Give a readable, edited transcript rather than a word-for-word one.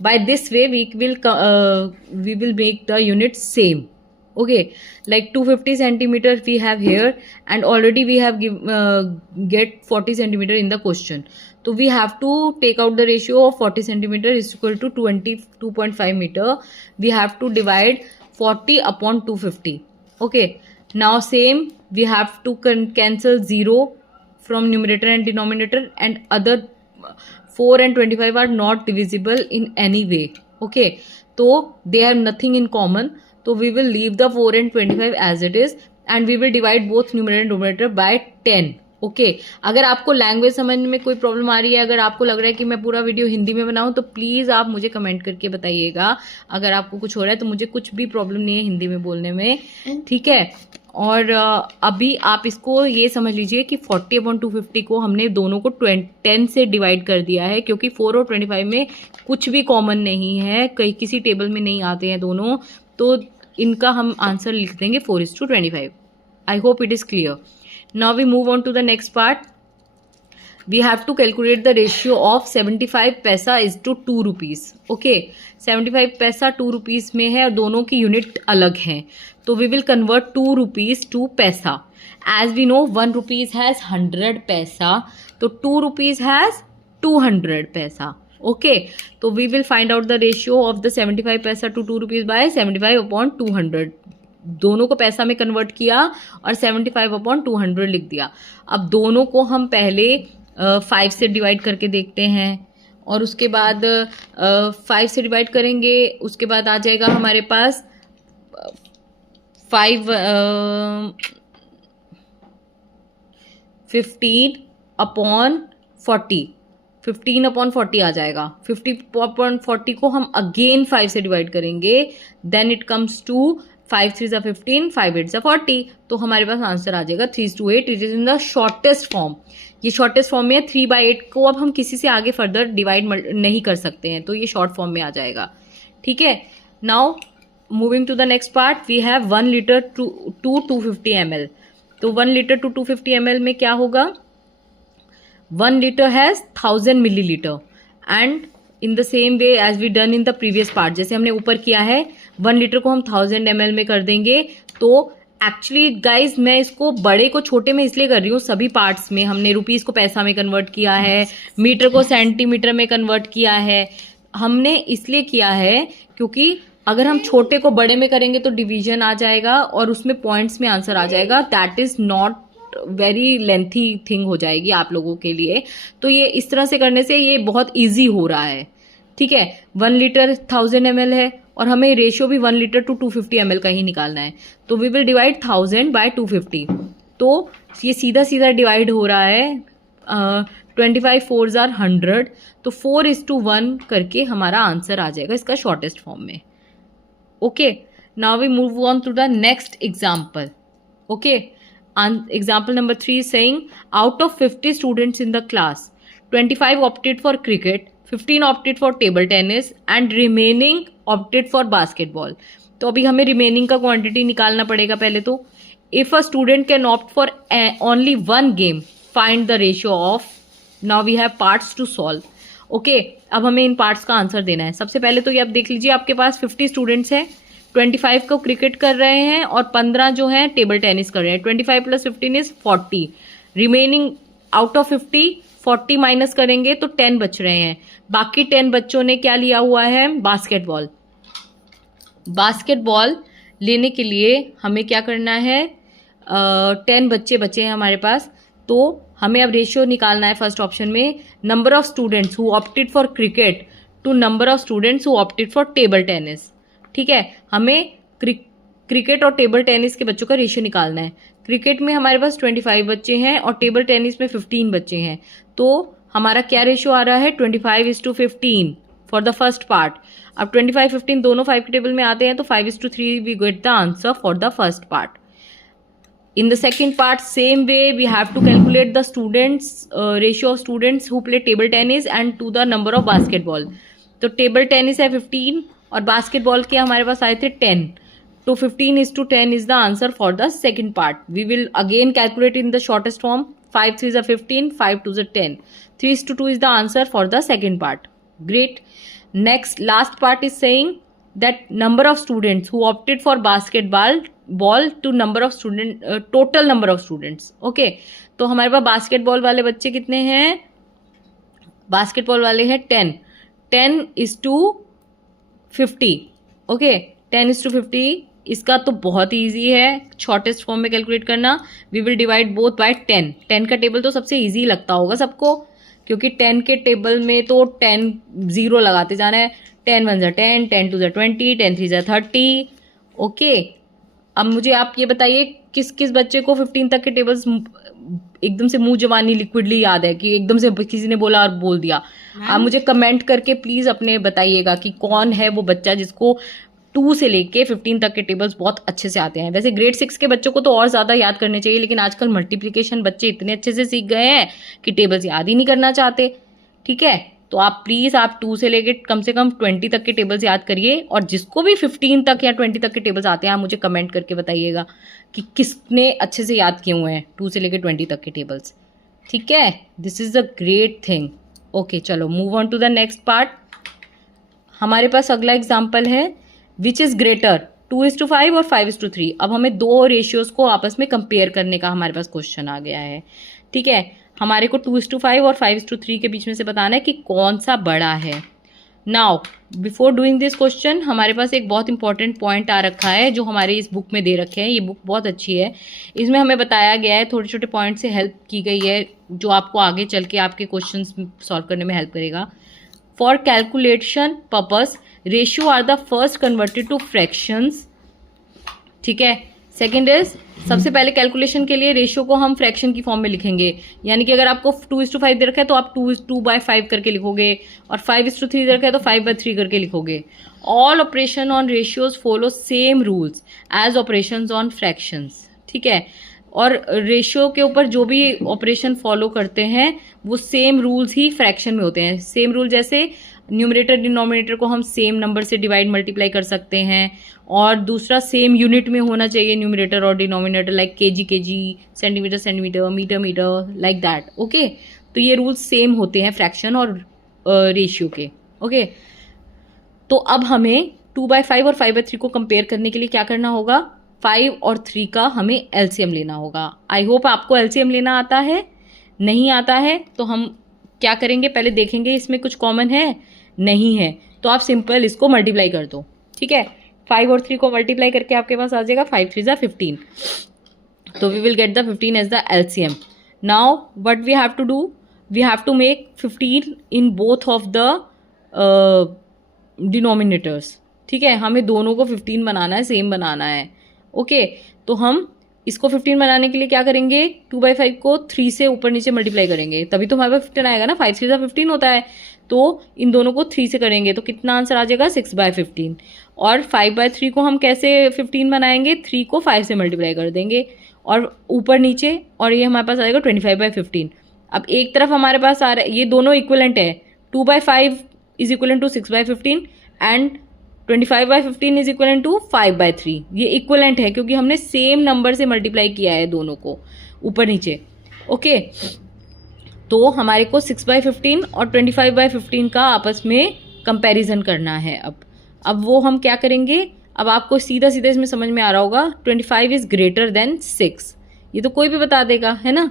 By this way we will make the units same. Okay, like 250 centimeter we have here, and already we have get 40 centimeter in the question. So we have to take out the ratio of 40 centimeter is equal to 22.5 meter. We have to divide 40 upon 250. Okay, now same we have to cancel 0 from numerator and denominator, and other 4 and 25 are not divisible in any way. Okay, so they have nothing in common. So we will leave the 4 and 25 as it is, and we will divide both numerator and denominator by 10. Okay अगर आपको language समझने में कोई problem आ रही है, अगर आपको लग रहा है कि मैं पूरा वीडियो हिंदी में बनाऊं, तो प्लीज़ आप मुझे कमेंट करके बताइएगा. अगर आपको कुछ हो रहा है तो मुझे कुछ भी प्रॉब्लम नहीं है हिंदी में बोलने में, ठीक है. और अभी आप इसको ये समझ लीजिए कि 40/250 को हमने दोनों को 10 से डिवाइड कर दिया है, क्योंकि 4 और 25 में कुछ भी कॉमन नहीं है, कहीं किसी टेबल में नहीं आते हैं दोनों, तो इनका हम आंसर लिख देंगे 4:25. I hope it is clear. Now we move on to the next part. We have to calculate the ratio of 75 पैसा is to 2 rupees. Okay, 75 पैसा 2 rupees में है और दोनों की यूनिट अलग हैं. तो we will convert 2 rupees to पैसा. As we know 1 rupees has 100 पैसा, तो 2 rupees has 200 पैसा. Okay, तो we will find out the ratio of the 75 पैसा to 2 rupees by 75/200. दोनों को पैसा में कन्वर्ट किया और 75/200 लिख दिया. अब दोनों को हम पहले 5 से डिवाइड करके देखते हैं, और उसके बाद 5 से डिवाइड करेंगे, उसके बाद आ जाएगा हमारे पास 15/40. 15/40 आ जाएगा. 50/40 को हम अगेन 5 से डिवाइड करेंगे, then it comes to 5 3s are 15, 5 8s are 40. तो हमारे पास आंसर आ जाएगा 3:8. It is in the shortest form. ये शॉर्टेस्ट फॉर्म में है. 3/8 को अब हम किसी से आगे फर्दर डिवाइड नहीं कर सकते हैं, तो ये शॉर्ट फॉर्म में आ जाएगा. ठीक है. Now moving to the next part, we have 1 litre to 250 ml. तो 1 लीटर टू 250 ml में क्या होगा? 1 litre has 1000 millilitre, and in the same way as we done in the previous part, जैसे हमने ऊपर किया है 1 लीटर को हम 1000 ml में कर देंगे. तो एक्चुअली गाइज मैं इसको बड़े को छोटे में इसलिए कर रही हूँ, सभी पार्ट्स में हमने रुपीस को पैसा में कन्वर्ट किया है, मीटर को सेंटीमीटर में कन्वर्ट किया है. हमने इसलिए किया है क्योंकि अगर हम छोटे को बड़े में करेंगे तो डिवीजन आ जाएगा और उसमें पॉइंट्स में आंसर आ जाएगा. That is not very lengthy thing हो जाएगी आप लोगों के लिए. तो ये इस तरह से करने से ये बहुत ईजी हो रहा है. ठीक है. 1 लीटर 1000 ml है और हमें रेशियो भी 1 लीटर टू 250 ml का ही निकालना है. तो वी विल डिवाइड 1000 by 250. तो ये सीधा सीधा डिवाइड हो रहा है. 25 4s are 100. तो 4:1 करके हमारा आंसर आ जाएगा इसका शॉर्टेस्ट फॉर्म में. Okay. Now we move on to the next example. Okay. Example number 3 is saying out of 50 students in the class, 25 opted for cricket, 15 opted for table tennis and remaining opted for basketball. तो अभी हमें remaining का quantity निकालना पड़ेगा पहले. तो if a student can opt for only one game, find the ratio of. Now we have parts to solve. Okay, अब हमें इन पार्ट्स का आंसर देना है. सबसे पहले तो ये आप देख लीजिए, आपके पास 50 स्टूडेंट्स हैं, 25 को क्रिकेट कर रहे हैं और 15 जो है टेबल टेनिस कर रहे हैं. 25 + 15 is 40. Remaining out of 50 40 minus करेंगे तो 10 बच रहे हैं. बाकी 10 बच्चों ने क्या लिया हुआ है? बास्केटबॉल. बास्केटबॉल लेने के लिए हमें क्या करना है? 10 बच्चे बचे हैं हमारे पास. तो हमें अब रेशियो निकालना है फर्स्ट ऑप्शन में. Number of students who opted for cricket to number of students who opted for table tennis. ठीक है. हमें क्रिकेट और टेबल टेनिस के बच्चों का रेशियो निकालना है. क्रिकेट में हमारे पास 25 बच्चे हैं और टेबल टेनिस में 15 बच्चे हैं. तो हमारा क्या रेशियो आ रहा है? 25:15 फॉर द फर्स्ट पार्ट. अब 25 15 दोनों 5 के टेबल में आते हैं, तो 5:3 we get the answer for the first part. In the second part, same way we have to calculate the students ratio of students who play table tennis and to the number of basketball. तो table tennis है 15 और basketball के हमारे पास आए थे 10. तो 15:10 is the answer for the second part. We will again calculate in the shortest form. 5 3s are 15, 5 2s are 10. 3:2 is the answer for the second part. Great. Next last part is saying that number of students who opted for basketball ball to number of student, total number of students. Okay, तो हमारे पास basketball वाले बच्चे कितने हैं? Basketball वाले हैं 10, 10:50। Okay, 10:50। इसका तो बहुत ही ईजी है शॉर्टेस्ट फॉर्म में कैलकुलेट करना। We will divide both by 10। 10 का टेबल तो सबसे ईजी लगता होगा सबको, क्योंकि 10 के टेबल में तो 10 0 लगाते जाना है। 10 1 ज़ा 10, 10 2 ज़ा 20, 10 3 ज़ा 30। ओके, अब मुझे आप ये बताइए किस किस बच्चे को 15 तक के टेबल्स एकदम से मुंह जबानी लिक्विडली याद है, कि एकदम से किसी ने बोला और बोल दिया? आप मुझे कमेंट करके प्लीज अपने बताइएगा कि कौन है वो बच्चा जिसको 2 से लेके 15 तक के टेबल्स बहुत अच्छे से आते हैं। वैसे ग्रेड 6 के बच्चों को तो और ज़्यादा याद करने चाहिए, लेकिन आजकल मल्टीप्लिकेशन बच्चे इतने अच्छे से सीख गए हैं कि टेबल्स याद ही नहीं करना चाहते। ठीक है, तो आप प्लीज़ आप 2 से लेके कम से कम 20 तक के टेबल्स याद करिए, और जिसको भी 15 तक या 20 तक के टेबल्स आते हैं आप मुझे कमेंट करके बताइएगा कि किसने अच्छे से याद किए हुए हैं 2 से लेके 20 तक के टेबल्स। ठीक है, this is a great thing. Okay, चलो move on to the next part. हमारे पास अगला एग्जाम्पल है विच इज़ ग्रेटर 2:5 और 5:3। अब हमें दो रेशियोज को आपस में कंपेयर करने का हमारे पास क्वेश्चन आ गया है। ठीक है, हमारे को 2:5 और 5:3 के बीच में से बताना है कि कौन सा बड़ा है। Now before doing this question हमारे पास एक बहुत इंपॉर्टेंट पॉइंट आ रखा है जो हमारे इस बुक में दे रखे हैं। ये बुक बहुत अच्छी है, इसमें हमें बताया गया है, छोटे छोटे पॉइंट से हेल्प की गई है जो आपको आगे चल के आपके क्वेश्चन सॉल्व करने में हेल्प करेगा। For calculation purpose ratio are the first converted to fractions. ठीक है, सेकेंड इज सबसे पहले कैलकुलेशन के लिए रेशियो को हम फ्रैक्शन की फॉर्म में लिखेंगे, यानी कि अगर आपको 2:5 दे रखा है तो आप 2/5 करके लिखोगे, और 5:3 दे रखा है तो 5/3 करके लिखोगे। All operation on ratios follow same rules as operations on fractions. ठीक है, और रेशियो के ऊपर जो भी ऑपरेशन फॉलो करते हैं वो सेम रूल्स ही फ्रैक्शन में होते हैं। सेम रूल जैसे न्यूमरेटर डिनोमिनेटर को हम सेम नंबर से डिवाइड मल्टीप्लाई कर सकते हैं, और दूसरा सेम यूनिट में होना चाहिए न्यूमरेटर और denominator, like KG, centimetre centimetre, metre metre, like that. Okay, तो ये रूल्स सेम होते हैं फ्रैक्शन और रेशियो के। ओके, तो अब हमें 2/5 और 5/3 को कंपेयर करने के लिए क्या करना होगा? 5 और 3 का हमें एलसीएम लेना होगा। आई होप आपको एलसीएम लेना आता है। नहीं आता है तो हम क्या करेंगे, पहले देखेंगे इसमें कुछ कॉमन है, नहीं है तो आप सिंपल इसको मल्टीप्लाई कर दो। ठीक है, 5 और 3 को मल्टीप्लाई करके आपके पास आ जाएगा 5 3 ज़ा 15। तो we will get the 15 as the LCM. Now what we have to do, we have to make 15 in both of the denominators. ठीक है, हमें दोनों को 15 बनाना है, सेम बनाना है। ओके, तो हम इसको 15 बनाने के लिए क्या करेंगे, 2/5 को 3 से ऊपर नीचे मल्टीप्लाई करेंगे, तभी तो हमारे पास 15 आएगा ना। 5 3 ज़ा 15 होता है, तो इन दोनों को 3 से करेंगे तो कितना आंसर आ जाएगा, 6/15। और 5/3 को हम कैसे 15 बनाएंगे, 3 को 5 से मल्टीप्लाई कर देंगे और ऊपर नीचे, और ये हमारे पास आ जाएगा 25/15। अब एक तरफ हमारे पास आ रहा है, ये दोनों इक्वलेंट है, 2/5 is equivalent to 6/15 and 25/15 is equivalent to 5/3। ये इक्वलेंट है क्योंकि हमने सेम नंबर से मल्टीप्लाई किया है दोनों को ऊपर नीचे। ओके, तो हमारे को 6/15 और 25/15 का आपस में कंपैरिजन करना है। अब वो हम क्या करेंगे, अब आपको सीधा सीधा इसमें समझ में आ रहा होगा, 25 इज ग्रेटर देन 6, ये तो कोई भी बता देगा, है ना।